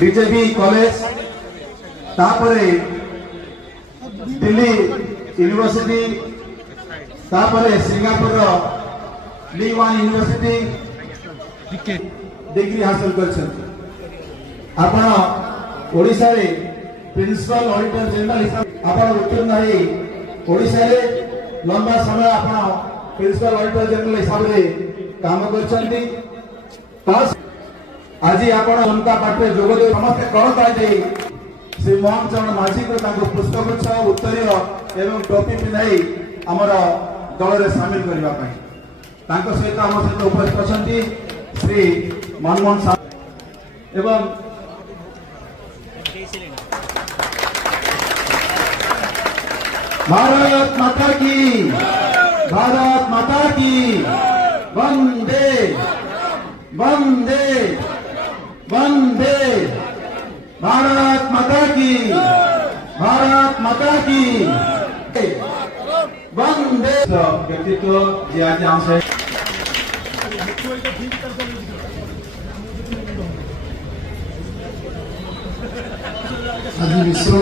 BJP college तापरे Delhi university तापरे Singapore ली one university degree हासिल कर आपण ओडिशा रे प्रिंसिपल ऑडिटर जनरल हिसाब आपण उत्तीर्ण है ओडिशा रे लंबा समय आपण प्रिंसिपल ऑडिटर जनरल हिसाब रे काम करछंती पास आज आपण जनता पार्टी जोग दे समस्त करता जे श्री मोहन चरण माझी को ताको पुष्पगुच्छ उत्तरीय एवं टोपी पिनाई हमर दल रे शामिल करबा पई ताको सहित हम सहित उपस्थित अछंती श्री मनमोहन साहब एवं भारत माता की वंदे वंदे वंदे भारत माता की वंदे व्यक्तित्व जी आज हमसे आज विश्व